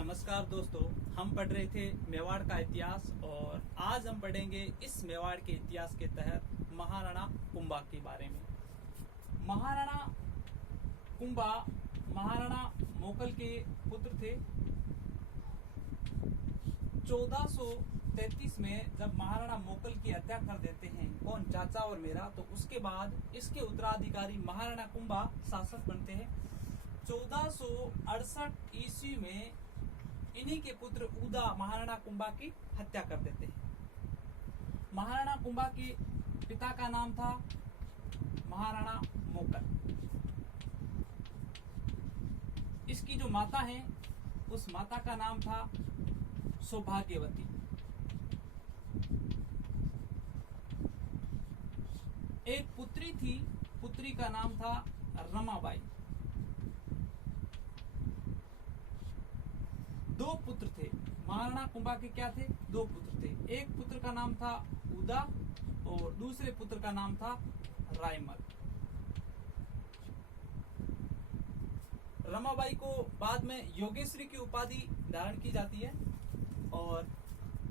नमस्कार दोस्तों, हम पढ़ रहे थे मेवाड़ का इतिहास और आज हम पढ़ेंगे इस मेवाड़ के इतिहास के तहत महाराणा कुंभा के बारे में। महाराणा कुंभा महाराणा मोकल के पुत्र थे। 1433 में जब महाराणा मोकल की हत्या कर देते हैं कौन, चाचा और मेरा, तो उसके बाद इसके उत्तराधिकारी महाराणा कुंभा शासक बनते हैं। 1468 ईस्वी में इन्हीं के पुत्र उदा महाराणा कुंभा की हत्या कर देते हैं। महाराणा कुंभा के पिता का नाम था महाराणा मोकल। इसकी जो माता है उस माता का नाम था सौभाग्यवती। एक पुत्री थी, पुत्री का नाम था रमाबाई। दो पुत्र थे महाराणा कुंभा के, क्या थे? दो पुत्र थे। एक पुत्र का नाम था उदा और दूसरे पुत्र का नाम था रायमल। रमाबाई को बाद में योगेश्वरी की उपाधि धारण की जाती है। और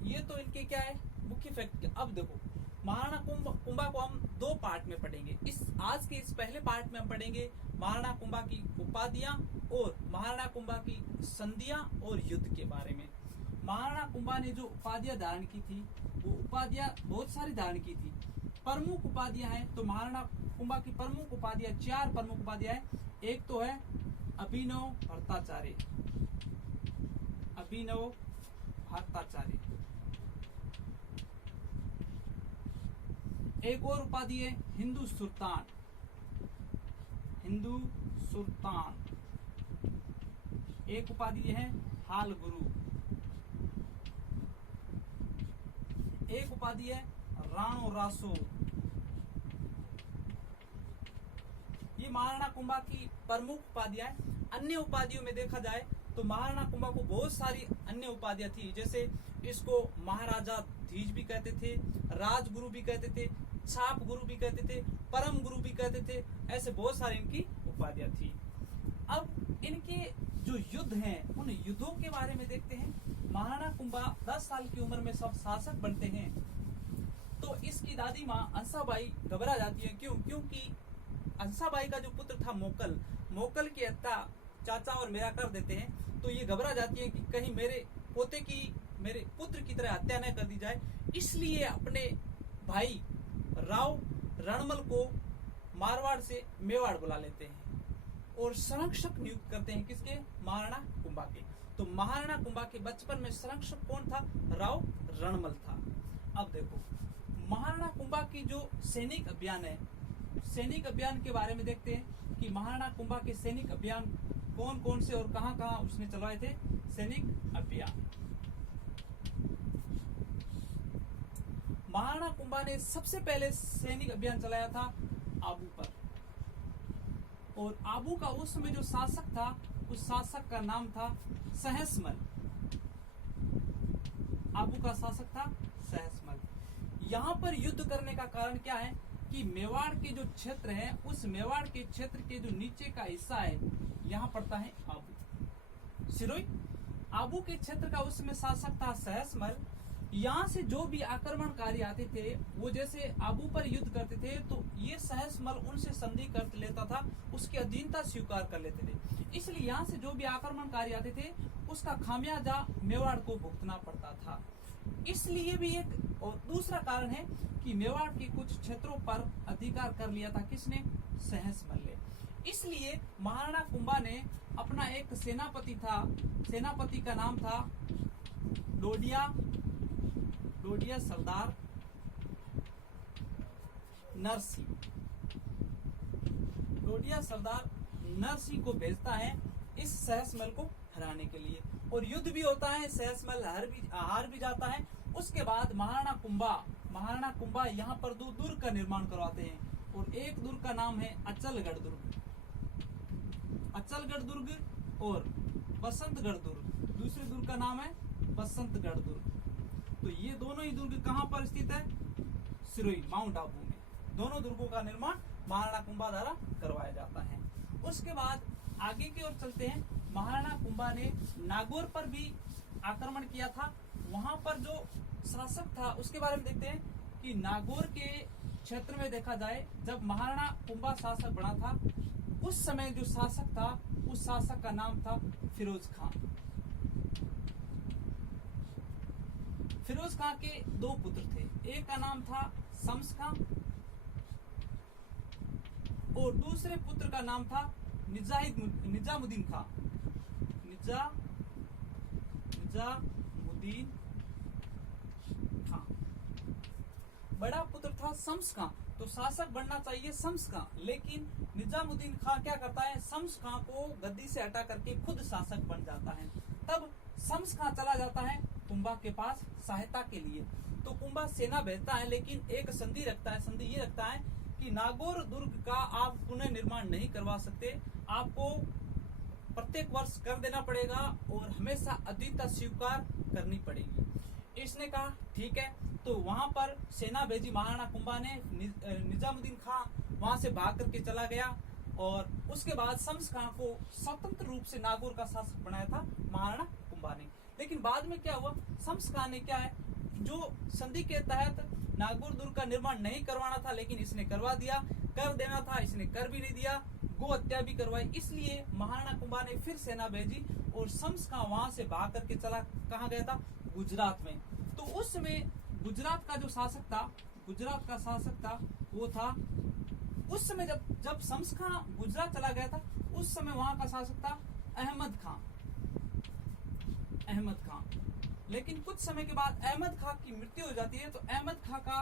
ये तो इनके क्या है, मुख्य फैक्ट। अब देखो, महाराणा कुंभा को हम दो पार्ट में पढ़ेंगे। आज के इस पहले पार्ट में हम पढ़ेंगे महाराणा कुंभा की उपाधियां और महाराणा कुंभा की संधियां और युद्ध के बारे में। महाराणा कुंभा ने जो उपाधियां धारण की थी वो उपाधियां बहुत सारी धारण की थी। प्रमुख उपाधियां हैं तो महाराणा कुंभा की प्रमुख उपाधियां, चार प्रमुख उपाधियां हैं। एक तो है अभिनव भट्टाचार्य, अभिनव भट्टाचार्य। एक और उपाधि है हिंदू सुल्तान, हिंदू सुल्तान। एक उपाधि है हाल गुरु। एक उपाधि है राणो रासो। ये महाराणा कुंभा की प्रमुख उपाधियां हैं। अन्य उपाधियों में देखा जाए तो महाराणा कुंभा को बहुत सारी अन्य उपाधियां थी। जैसे इसको महाराजा धीज भी कहते थे, राजगुरु भी कहते थे, छाप गुरु भी कहते थे, परम गुरु भी कहते थे। ऐसे बहुत सारी इनकी उपाधियां थी। अब इनके जो युद्ध हैं उन युद्धों के बारे में देखते हैं। महाराणा कुंभा 10 साल की उम्र में सब शासक बनते हैं तो इसकी दादी माँ अंसाबाई घबरा जाती है। क्योंकि अंसाबाई का जो पुत्र था मोकल की हत्या चाचा और मेरा कर देते हैं। तो ये घबरा जाती है कि कहीं मेरे पुत्र की तरह हत्या न कर दी जाए। इसलिए अपने भाई राव रणमल को मारवाड़ से मेवाड़ बुला लेते हैं और संरक्षक नियुक्त करते हैं। किसके? महाराणा कुंभा के। तो महाराणा कुंभा के बचपन में संरक्षक कौन था? राव रणमल था। अब देखो, महाराणा कुंभा की जो सैनिक अभियान है, सैनिक अभियान के बारे में देखते हैं कि महाराणा कुंभा के सैनिक अभियान कौन कौन से और कहां कहां उसने चलवाए थे सैनिक अभियान। महाराणा कुंभा ने सबसे पहले सैनिक अभियान चलाया था आबू पर। और आबू का उस समय जो शासक था उस शासक का नाम था सहसमल। आबू का शासक था सहसमल। यहां पर युद्ध करने का कारण क्या है कि मेवाड़ के जो क्षेत्र है उस मेवाड़ के क्षेत्र के जो नीचे का हिस्सा है यहां पड़ता है आबू सिरोई। आबू के क्षेत्र का उस समय शासक था सहसमल। यहाँ से जो भी आक्रमणकारी आते थे वो जैसे आबू पर युद्ध करते थे तो ये सहसमल उनसे संधि कर लेता था, उसकी अधीनता स्वीकार कर लेते थे। इसलिए यहाँ से जो भी आक्रमणकारी आते थे उसका खामियाजा मेवाड़ को भुगतना पड़ता था। इसलिए भी एक और दूसरा कारण है कि मेवाड़ के कुछ क्षेत्रों पर अधिकार कर लिया था किसने? सहसमल ने। इसलिए महाराणा कुंभा ने अपना एक सेनापति था, सेनापति का नाम था लोडिया सरदार नरसिंह। लोडिया सरदार नरसिंह को भेजता है इस सहसमल को हराने के लिए और युद्ध भी होता है। सहसमल हार भी जाता है। उसके बाद महाराणा कुंभा यहाँ पर दो दुर्ग का निर्माण करवाते हैं और एक दुर्ग का नाम है अचलगढ़ दुर्ग, अचलगढ़ दुर्ग, और बसंतगढ़ दुर्ग। दूसरे दुर्ग का नाम है बसंतगढ़ दुर्ग। तो ये दोनों ही दुर्ग कहां पर स्थित है? सिरोही, माउंट आबू में। दोनों दुर्गों का निर्माण महाराणा कुंभा द्वारा करवाया जाता है। उसके बाद आगे की ओर चलते हैं। महाराणा कुंभा ने नागौर पर भी आक्रमण किया था। वहां पर जो शासक था उसके बारे में देखते हैं कि नागौर के क्षेत्र में देखा जाए, जब महाराणा कुंभा शासक बना था उस समय जो शासक था उस शासक का नाम था फिरोज खां। फिरोज खां के दो पुत्र थे, एक का नाम था शम्स खां और दूसरे पुत्र का नाम था निजामुद्दीन खां। निजामुद्दीन खां। बड़ा पुत्र था शम्स खां, तो शासक बनना चाहिए शम्स खां, लेकिन निजामुद्दीन खां क्या करता है, शम्स खां को गद्दी से हटा करके खुद शासक बन जाता है। तब शम्स खां चला जाता है कुंभा के पास सहायता के लिए। तो कुंभा सेना भेजता है, लेकिन एक संधि रखता है। संधि ये रखता है कि नागौर दुर्ग का आप पुनः निर्माण नहीं करवा सकते, आपको प्रत्येक वर्ष कर देना पड़ेगा और हमेशा अद्वितीयता स्वीकार करनी पड़ेगी। इसने कहा ठीक है, तो वहां पर सेना भेजी महाराणा कुंभा ने। निजामुद्दीन खां वहां से भाग करके चला गया और उसके बाद शम्स खां को स्वतंत्र रूप से नागौर का शासक बनाया था महाराणा कुंभा ने। लेकिन बाद में क्या हुआ, शम्स खां ने क्या है, जो संधि के तहत नागौर दुर्ग का निर्माण नहीं करवाना था लेकिन इसने करवा दिया, कर देना था इसने कर भी नहीं दिया, गो हत्या भी करवाई। इसलिए महाराणा कुंभा ने फिर सेना भेजी और शम्स खां वहां से भाग करके चला, कहाँ गया था, गुजरात में। तो उस समय गुजरात का जो शासक था, गुजरात का शासक था वो था, उस समय जब शम्स खां गुजरात चला गया था उस समय वहां का शासक था अहमद खां। लेकिन कुछ समय के बाद अहमद खां की मृत्यु हो जाती है, तो अहमद खां का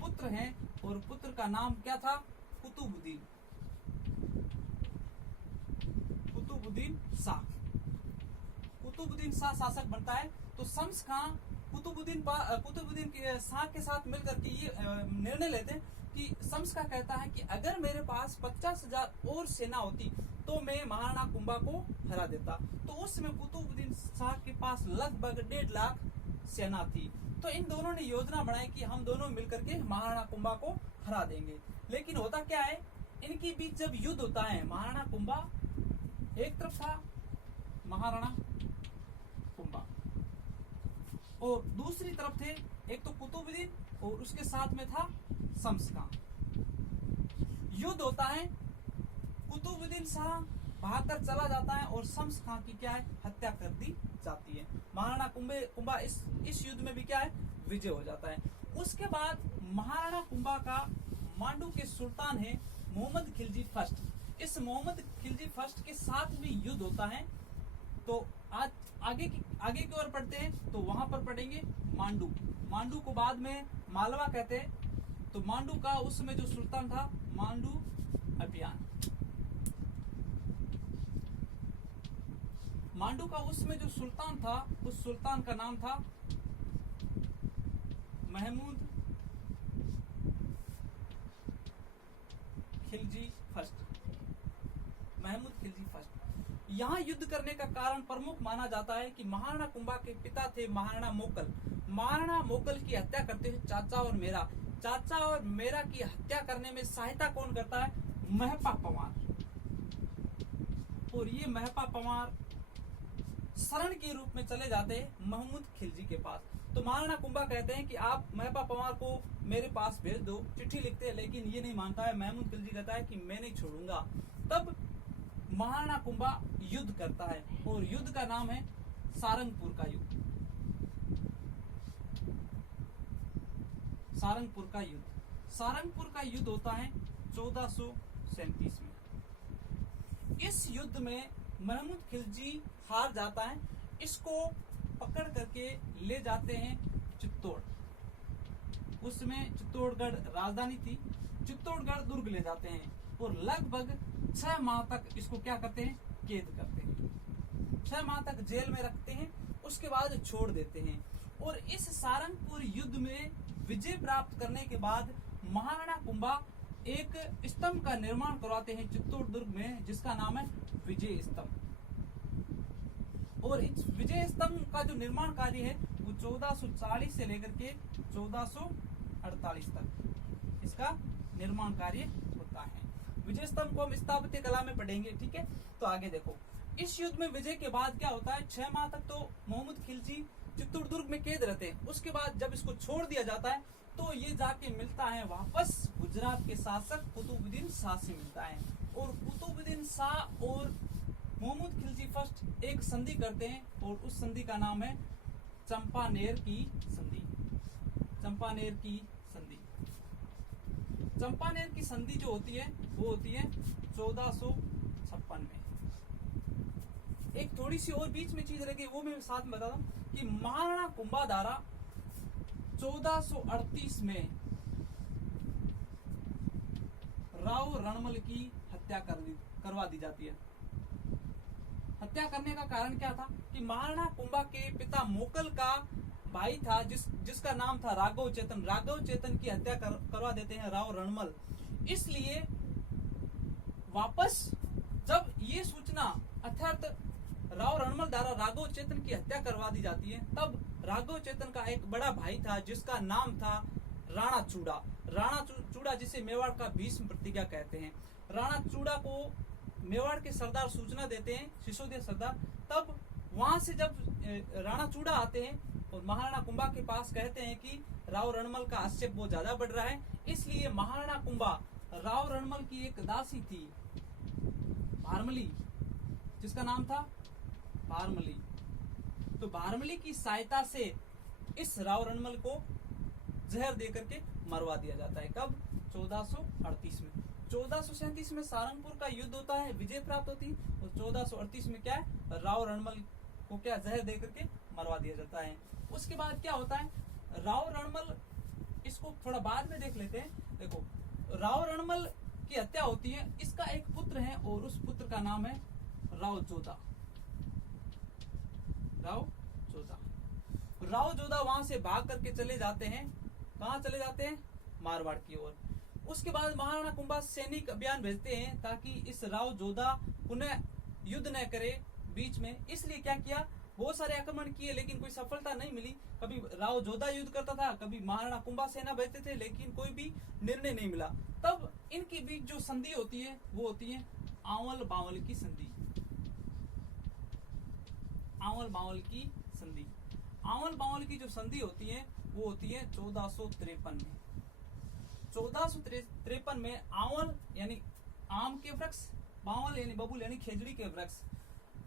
पुत्र है और पुत्र का नाम क्या था, कुतुबुद्दीन शाह। कुतुबुद्दीन शाह शासक बनता है। तो शम्स खां कुतुबुद्दीन शाह के साथ मिलकर के ये निर्णय लेते हैं कि शम्स खां कहता है कि अगर मेरे पास 50,000 और सेना होती तो मैं महाराणा कुंभा को हरा देता। तो उस समय कुतुबुद्दीन शाह के पास लगभग 1.5 लाख सेना थी। तो इन दोनों ने योजना बनाई कि हम दोनों मिलकर के महाराणा कुंभा को हरा देंगे। लेकिन होता क्या है, इनके बीच जब युद्ध होता है, महाराणा कुंभा एक तरफ था, महाराणा कुंभा, और दूसरी तरफ थे एक तो कुतुबुद्दीन और उसके साथ में था शम्स खां। युद्ध होता है, कुतुबुद्दीन शाह भागकर चला जाता है और शम्स खां की क्या है, हत्या कर दी जाती है। महाराणा कुंभा इस युद्ध में भी क्या है, विजय हो जाता है। उसके बाद महाराणा कुंभा का मांडू के सुल्तान है मोहम्मद खिलजी फर्स्ट। इस मोहम्मद खिलजी फर्स्ट के साथ भी युद्ध होता है। तो आज आगे की ओर पढ़ते हैं, तो वहां पर पढ़ेंगे मांडू को बाद में मालवा कहते हैं। तो मांडू का उस समय जो सुल्तान था, मांडू अभियान, मांडू का उसमें जो सुल्तान था उस सुल्तान का नाम था महमूद खिलजी फर्स्ट। यहाँ युद्ध करने का कारण प्रमुख माना जाता है कि महाराणा कुंभा के पिता थे महाराणा मोकल। महाराणा मोकल की हत्या करते हुए चाचा और मेरा की हत्या करने में सहायता कौन करता है, महपा पंवार। और ये महपा पंवार शरण के रूप में चले जाते हैं महमूद खिलजी के पास। तो महाराणा कुंभा कहते हैं कि आप महपा पंवार को मेरे पास भेज दो, चिट्ठी लिखते हैं, लेकिन ये नहीं मानता है। महमूद खिलजी कहता है कि मैं नहीं छोड़ूंगा। तब महाराणा कुंभा युद्ध करता है और युद्ध का नाम है सारंगपुर का युद्ध। सारंगपुर का युद्ध होता है 1437 में। इस युद्ध में महमूद खिलजी हार जाता है। इसको पकड़ करके ले जाते हैं चित्तौड़। उसमें चित्तौड़गढ़ राजधानी थी। चित्तौड़गढ़ दुर्ग ले जाते हैं और लगभग 6 माह तक इसको क्या करते हैं, कैद करते हैं। 6 माह तक जेल में रखते हैं, उसके बाद छोड़ देते हैं। और इस सारंगपुर युद्ध में विजय प्राप्त करने के बाद महाराणा कुंभा एक स्तंभ का निर्माण करवाते हैं चित्तौड़ दुर्ग में, जिसका नाम है विजय स्तंभ। और इस विजय स्तंभ का जो निर्माण कार्य है वो 1440 से लेकर के 1448 तक इसका निर्माण कार्य होता है। विजय स्तंभ को हम स्थापत्य कला में पढ़ेंगे, ठीक है। तो आगे देखो, इस युद्ध में विजय के बाद क्या होता है, 6 माह तक तो मोहम्मद खिलजी चित्तौड़दुर्ग में कैद रहते हैं। उसके बाद जब इसको छोड़ दिया जाता है तो ये जाके मिलता है वापस गुजरात के शासक कुतुबुद्दीन शाह से मिलता है। और कुतुबुद्दीन शाह और मोहम्मद खिलजी फर्स्ट एक संधि करते हैं और उस संधि का नाम है चंपानेर की संधि। चंपानेर की संधि, चंपानेर की संधि जो होती है वो होती है 1456 में। एक थोड़ी सी और बीच में चीज रह गई, वो मैं साथ में बता दूं कि महाराणा कुंभा द्वारा 1438 में राव रणमल की हत्या करवा दी जाती है। हत्या करने का कारण क्या था कि महाराणा कुंभा के पिता मोकल का भाई था जिसका नाम था राघव चेतन। राघव चेतन की हत्या करवा देते हैं राव रणमल। इसलिए वापस जब ये सूचना अर्थात राव रणमल द्वारा राघव चेतन की हत्या करवा दी जाती है, तब राघव चेतन का एक बड़ा भाई था जिसका नाम था राणा चूड़ा। राणा चूड़ा जिसे मेवाड़ का भीष्म प्रतिज्ञा कहते हैं। राणा चूड़ा को मेवाड़ के सरदार सूचना देते हैं, सिसोदिया सरदार। तब वहां से जब राणा चूड़ा आते हैं और महाराणा कुंभा के पास कहते हैं कि राव रणमल का आक्षेप बहुत ज्यादा बढ़ रहा है, इसलिए महाराणा कुंभा राव रणमल की एक दासी थी भारमली, जिसका नाम था भारमली। तो भारमली की सहायता से इस राव रणमल को जहर देकर के मरवा दिया जाता है। कब? 1438 में। 1437 में सारंगपुर का युद्ध होता है, विजय प्राप्त होती है। और 1438 में क्या है, राव रणमल को क्या जहर देकर के मरवा दिया जाता है। उसके बाद क्या होता है, राव रणमल, इसको थोड़ा बाद में देख लेते हैं। देखो, राव रणमल की हत्या होती है, इसका एक पुत्र है और उस पुत्र का नाम है राव जोधा। राव जोधा, राव जोधा वहां से भाग करके चले जाते हैं। कहां चले जाते हैं? मारवाड़ की ओर। उसके बाद महाराणा कुंभा सैनिक अभियान भेजते हैं ताकि इस राव जोधा पुनः युद्ध न करे बीच में। इसलिए क्या किया, बहुत सारे आक्रमण किए लेकिन कोई सफलता नहीं मिली। कभी राव जोधा युद्ध करता था, कभी महाराणा कुंभा सेना भेजते थे, लेकिन कोई भी निर्णय नहीं मिला। तब इनके बीच जो संधि होती है वो होती है आंवल बांवल की संधि। आंवल बांवल की संधि, आंवल बांवल की जो संधि होती है वो होती है 1453 में। 1453 में आंवल यानी आम के वृक्ष, बांवल यानी बबूल यानी खेजड़ी के वृक्ष।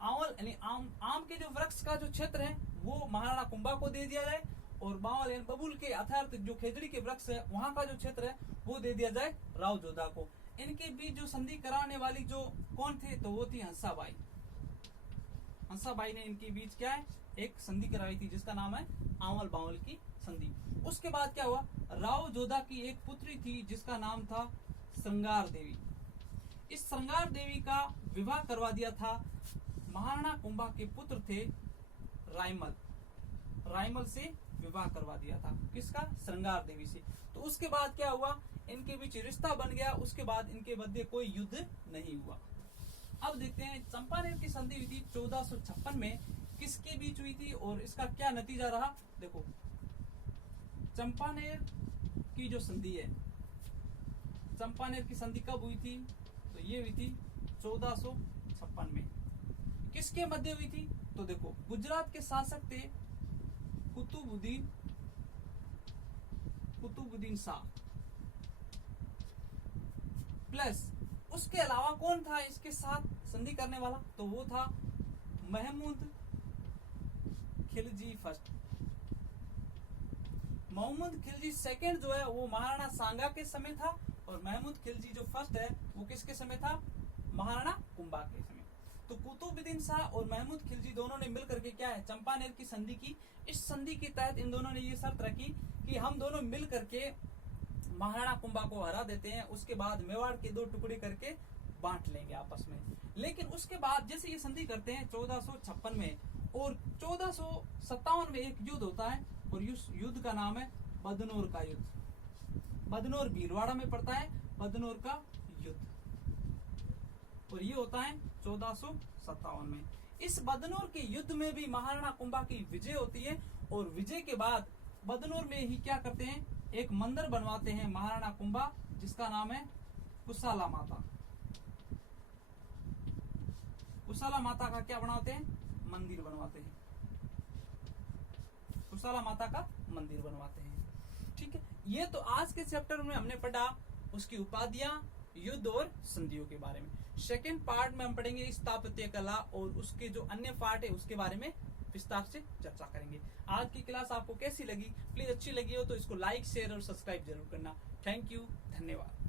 आंवल यानी आम के जो वृक्ष का जो क्षेत्र है वो महाराणा कुंभा को दे दिया जाए, और बांवल यानी बबूल के अर्थात जो खेजड़ी के वृक्ष है वहां का जो क्षेत्र है वो दे दिया जाए राव जोधा को। इनके बीच जो संधि कराने वाली जो कौन थे, तो वो थी हंसाबाई। हंसाबाई ने इनके बीच क्या है, एक संधि कराई थी जिसका नाम है आंवल बांवल की संधि। उसके बाद क्या हुआ, राव जोधा की एक पुत्री थी जिसका नाम था श्रृंगार देवी। इस श्रृंगार देवी का विवाह करवा दिया था महाराणा कुंभा के पुत्र थे रायमल। रायमल से विवाह करवा दिया था, किसका? श्रृंगार देवी से। तो उसके बाद क्या हुआ, इनके बीच रिश्ता बन गया। उसके बाद इनके मध्य कोई युद्ध नहीं हुआ। अब देखते हैं चंपानेर की संधि हुई थी 1456 में, किसके बीच हुई थी और इसका क्या नतीजा रहा। देखो, चंपानेर की जो संधि है, चंपानेर की संधि कब हुई थी, तो ये हुई थी 1456 में। किसके मध्य हुई थी, तो देखो, गुजरात के शासक थे कुतुबुद्दीन शाह, प्लस उसके अलावा कौन था इसके साथ संधि करने वाला, तो वो था महमूद खिलजी फर्स्ट। मोहम्मद खिलजी सेकंड जो है वो महाराणा सांगा के समय था, और महमूद खिलजी जो फर्स्ट है वो किसके समय था, महाराणा कुंभा के समय। तो कुतुबुद्दीन शाह और महमूद खिलजी दोनों ने मिलकर के क्या है, चंपानेर की संधि की। इस संधि के तहत इन दोनों ने ये शर्त रखी कि हम दोनों मिल करके महाराणा कुंभा को हरा देते हैं, उसके बाद मेवाड़ के 2 टुकड़े करके बांट लेंगे आपस में। लेकिन उसके बाद जैसे ये संधि करते हैं 1456 में, और 1457 में एक युद्ध होता है, और उस युद्ध का नाम है बदनौर का युद्ध। बदनौर भीलवाड़ा में पड़ता है, बदनौर का युद्ध, और ये होता है 1457 में। इस बदनौर के युद्ध में भी महाराणा कुंभा की विजय होती है, और विजय के बाद बदनौर में ही क्या करते हैं, एक मंदिर बनवाते हैं महाराणा कुंभा, जिसका नाम है कुशाला माता। कुशाला माता का क्या बनाते हैं? मंदिर बनवाते हैं। कुशाला माता का मंदिर बनवाते हैं। ठीक है, ये तो आज के चैप्टर में हमने पढ़ा उसकी उपाधियां, युद्ध और संधियों के बारे में। सेकेंड पार्ट में हम पढ़ेंगे स्थापत्य कला और उसके जो अन्य पार्ट है उसके बारे में विस्तार से चर्चा करेंगे। आज की क्लास आपको कैसी लगी? प्लीज अच्छी लगी हो तो इसको लाइक, शेयर और सब्सक्राइब जरूर करना। थैंक यू, धन्यवाद।